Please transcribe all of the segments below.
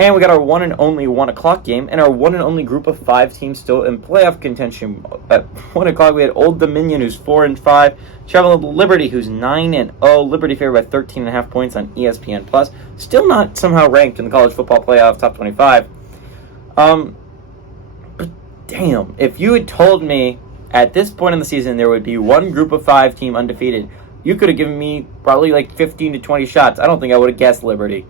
And we got our one and only 1 o'clock game, and our one and only group of 5 teams still in playoff contention. At 1 o'clock, we had Old Dominion, who's 4-5, traveling to Liberty, who's 9-0. Liberty favored by 13.5 points on ESPN Plus. Still not somehow ranked in the college football playoff top 25. But damn, if you had told me at this point in the season there would be one group of 5 team undefeated, you could have given me probably like 15 to 20 shots. I don't think I would have guessed Liberty.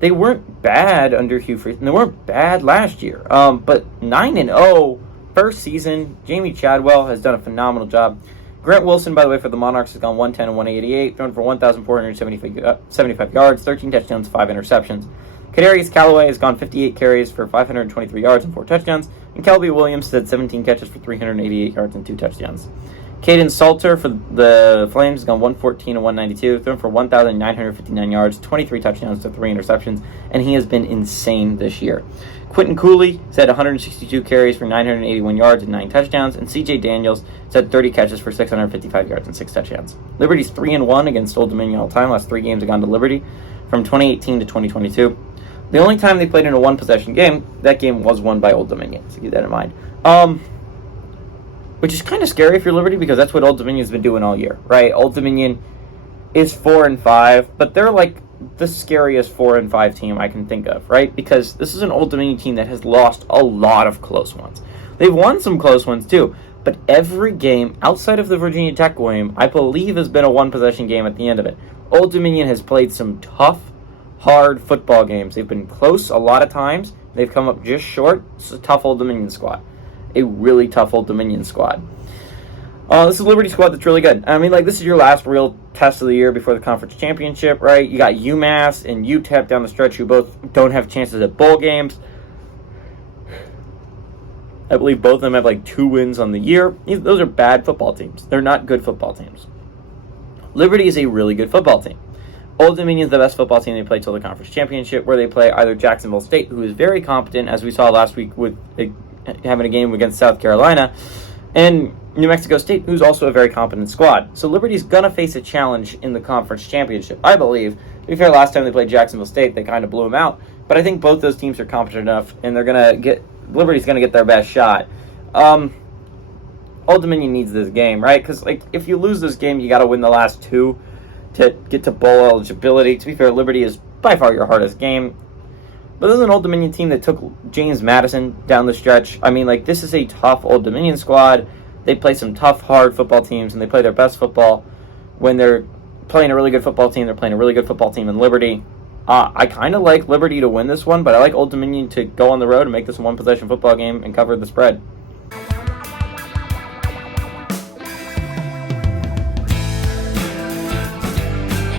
They weren't bad under Hugh Freeze, and they weren't bad last year. But 9-0, first season, Jamie Chadwell has done a phenomenal job. Grant Wilson, by the way, for the Monarchs has gone 110 and 188, thrown for 1,475 yards, 13 touchdowns, 5 interceptions. Kadarius Callaway has gone 58 carries for 523 yards and 4 touchdowns, and Kelby Williams had 17 catches for 388 yards and 2 touchdowns. Caden Salter for the Flames has gone 114 and 192, thrown for 1,959 yards, 23 touchdowns to 3 interceptions, and he has been insane this year. Quentin Cooley has had 162 carries for 981 yards and 9 touchdowns, and C.J. Daniels has had 30 catches for 655 yards and 6 touchdowns. Liberty's 3-1 against Old Dominion all time. Last 3 games have gone to Liberty from 2018 to 2022. The only time they played in a one-possession game, that game was won by Old Dominion, so keep that in mind. Which is kind of scary for Liberty because that's what Old Dominion's been doing all year, right? Old Dominion is 4-5, but they're like the scariest 4-5 team I can think of, right? Because this is an Old Dominion team that has lost a lot of close ones. They've won some close ones too, but every game outside of the Virginia Tech game, I believe, has been a one-possession game at the end of it. Old Dominion has played some tough, hard football games. They've been close a lot of times. They've come up just short. It's a tough Old Dominion squad. A really tough Old Dominion squad. This is a Liberty squad that's really good. I mean, like, this is your last real test of the year before the conference championship, right? You got UMass and UTEP down the stretch who both don't have chances at bowl games. I believe both of them have like 2 wins on the year. Those are bad football teams. They're not good football teams. Liberty is a really good football team. Old Dominion is the best football team they play till the conference championship, where they play either Jacksonville State, who is very competent, as we saw last week with having a game against South Carolina, and New Mexico State, who's also a very competent squad. So Liberty's going to face a challenge in the conference championship, I believe. To be fair, last time they played Jacksonville State, they kind of blew them out. But I think both those teams are competent enough, and Liberty's going to get their best shot. Old Dominion needs this game, right? Because like, if you lose this game, you got to win the last 2 to get to bowl eligibility. To be fair, Liberty is by far your hardest game. But this is an Old Dominion team that took James Madison down the stretch. I mean, like, this is a tough Old Dominion squad. They play some tough, hard football teams, and they play their best football when they're playing a really good football team. They're playing a really good football team in Liberty. I kind of like Liberty to win this one, but I like Old Dominion to go on the road and make this a one-possession football game and cover the spread.